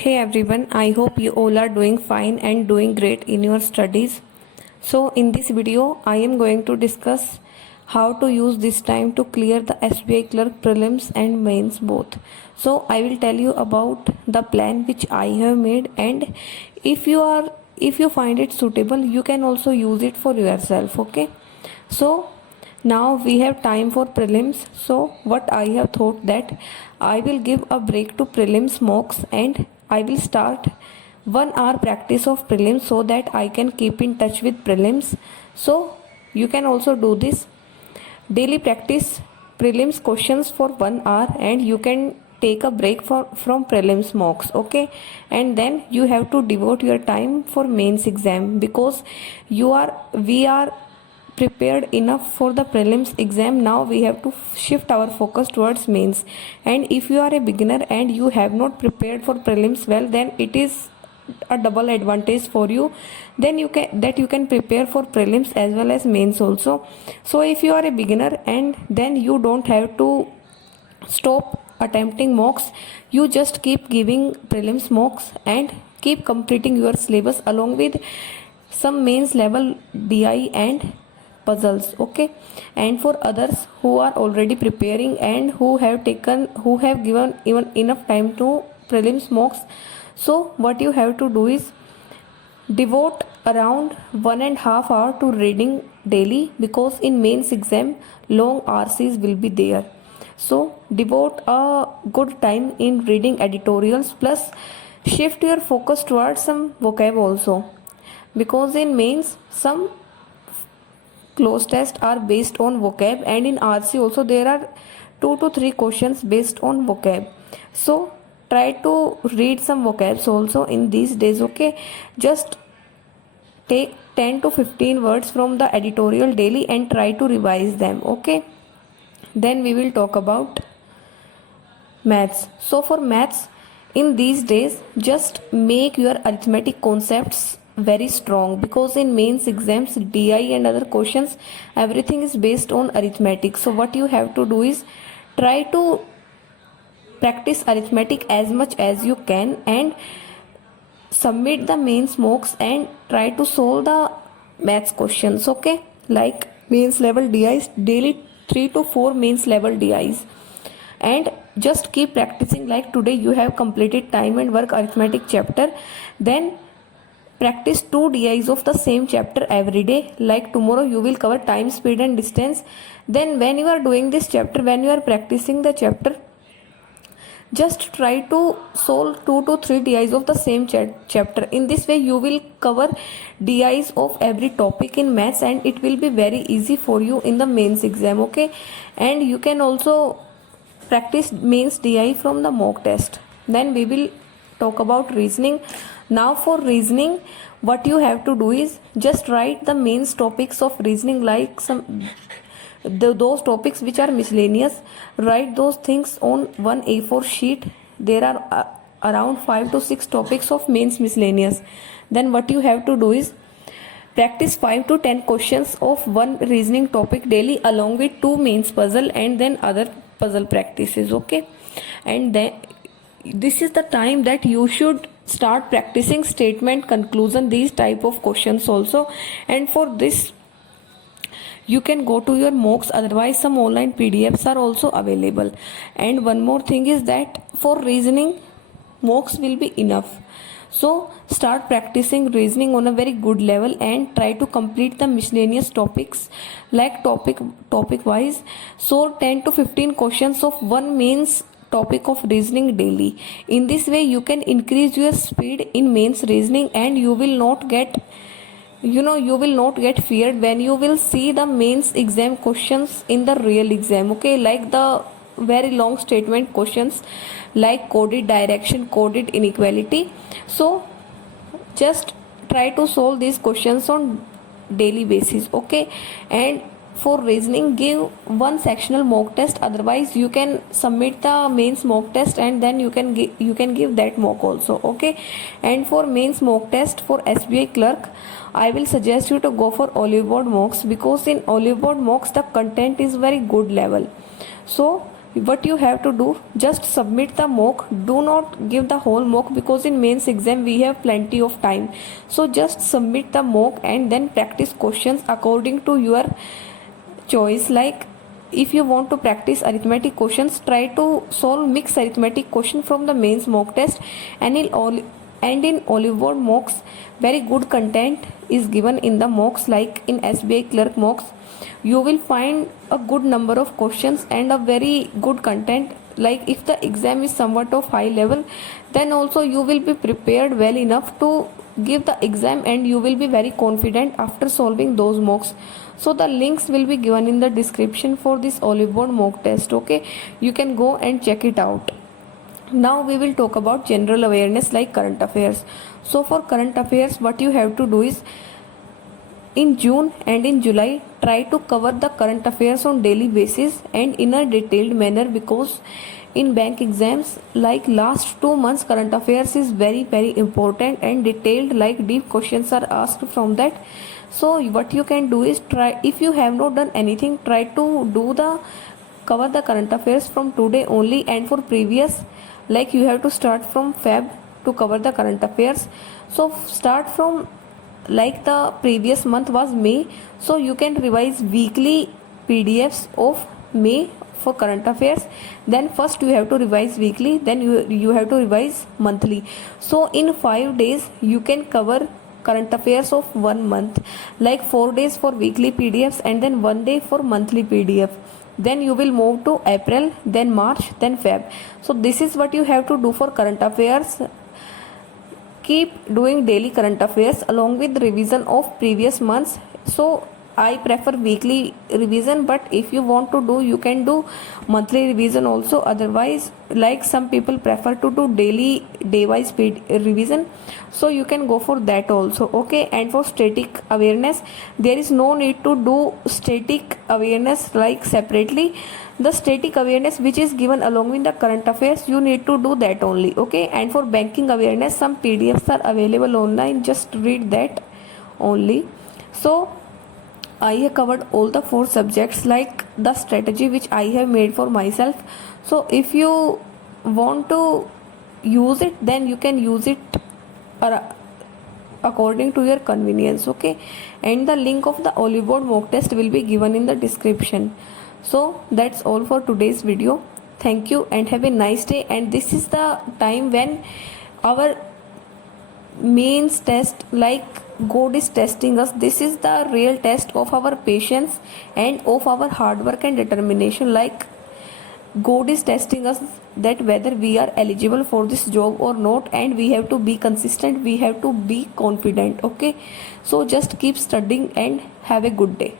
Hey everyone, I hope you all are doing fine and doing great in your studies. So, in this video, I am going to discuss how to use this time to clear the SBI clerk prelims and mains both. So, I will tell you about the plan which I have made, and if you find it suitable, you can also use it for yourself. Okay. So, now we have time for prelims. So what I have thought that I will give a break to prelims mocks and I will start 1 hour practice of prelims so that I can keep in touch with prelims. So you can also do this. Daily practice prelims questions for 1 hour and you can take a break from prelims mocks. Okay, and then you have to devote your time for mains exam because we are prepared enough for the prelims exam. Now we have to shift our focus towards mains, and if you are a beginner and you have not prepared for prelims well, then it is a double advantage for you. Then you can prepare for prelims as well as mains also. So if you are a beginner, and then you don't have to stop attempting mocks, you just keep giving prelims mocks and keep completing your syllabus along with some mains level DI and puzzles. Okay, and for others who are already preparing and who have given even enough time to prelims mocks, so what you have to do is devote around 1.5 hours to reading daily because in mains exam long RCs will be there. So devote a good time in reading editorials, plus shift your focus towards some vocab also, because in mains some close tests are based on vocab, and in RC also there are 2 to 3 questions based on vocab. So try to read some vocabs also in these days. Okay, just take 10 to 15 words from the editorial daily and try to revise them. Okay, then we will talk about maths. So for maths in these days, just make your arithmetic concepts very strong because in mains exams DI and other questions everything is based on arithmetic. So what you have to do is try to practice arithmetic as much as you can and submit the mains mocks and try to solve the maths questions. Okay, like mains level DIs daily, 3 to 4 mains level DIs, and just keep practicing. Like today you have completed time and work arithmetic chapter, then practice 2 DIs of the same chapter every day. Like tomorrow you will cover time, speed and distance. Then when you are doing this chapter, when you are practicing the chapter, just try to solve 2 to 3 DIs of the same chapter. In this way you will cover DIs of every topic in maths and it will be very easy for you in the mains exam. Okay, and you can also practice mains DI from the mock test. Then we will talk about reasoning. Now for reasoning, what you have to do is just write the mains topics of reasoning, like those topics which are miscellaneous. Write those things on one A4 sheet. There are around 5 to 6 topics of mains miscellaneous. Then what you have to do is practice 5 to 10 questions of one reasoning topic daily along with 2 mains puzzle and then other puzzle practices. Okay, and then this is the time that you should start practicing statement, conclusion, these type of questions also. And for this you can go to your mocks, otherwise some online PDFs are also available. And one more thing is that for reasoning mocks will be enough. So start practicing reasoning on a very good level and try to complete the miscellaneous topics like topic wise. So 10 to 15 questions of one mains topic of reasoning daily. In this way you can increase your speed in mains reasoning and you will not get feared when you will see the mains exam questions in the real exam. Okay, like the very long statement questions like coded direction, coded inequality. So just try to solve these questions on daily basis. Okay, and for reasoning give one sectional mock test, otherwise you can submit the mains mock test and then you can give that mock also. Okay, and for mains mock test for SBI clerk I will suggest you to go for olive board mocks because in olive board mocks the content is very good level. So what you have to do, just submit the mock. Do not give the whole mock, because in mains exam we have plenty of time. So just submit the mock and then practice questions according to your choice. Like if you want to practice arithmetic questions, try to solve mixed arithmetic question from the mains mock test. And in olive board mocks, very good content is given in the mocks. Like in SBI clerk mocks, you will find a good number of questions and a very good content. Like if the exam is somewhat of high level, then also you will be prepared well enough to give the exam, and you will be very confident after solving those mocks. So the links will be given in the description for this olive board mock test. Okay, you can go and check it out. Now we will talk about general awareness like current affairs. So for current affairs, what you have to do is, in June and in July, try to cover the current affairs on daily basis and in a detailed manner, because in bank exams, like last 2 months current affairs is very important and detailed, like deep questions are asked from that. So what you can do is, try, if you have not done anything, try to cover the current affairs from today only. And for previous, like you have to start from Feb to cover the current affairs. So start from, like the previous month was May, so you can revise weekly PDFs of May for current affairs. Then first you have to revise weekly, then you have to revise monthly. So in 5 days you can cover current affairs of 1 month, like 4 days for weekly PDFs and then 1 day for monthly PDF. Then you will move to April, then March, then Feb. So this is what you have to do for current affairs. Keep doing daily current affairs along with revision of previous months. So I prefer weekly revision, but if you want to do, you can do monthly revision also. Otherwise, like some people prefer to do daily day-wise revision, so you can go for that also. Okay, and for static awareness, there is no need to do static awareness like separately. The static awareness which is given along with the current affairs, you need to do that only. Okay, and for banking awareness, some PDFs are available online, just read that only. So I have covered all the 4 subjects, like the strategy which I have made for myself. So if you want to use it, then you can use it according to your convenience. Okay, and the link of the olive board mock test will be given in the description. So that's all for today's video. Thank you and have a nice day. And this is the time when our mains test, like God is testing us. This is the real test of our patience and of our hard work and determination. Like God is testing us that whether we are eligible for this job or not, and we have to be consistent, we have to be confident. Okay, so just keep studying and have a good day.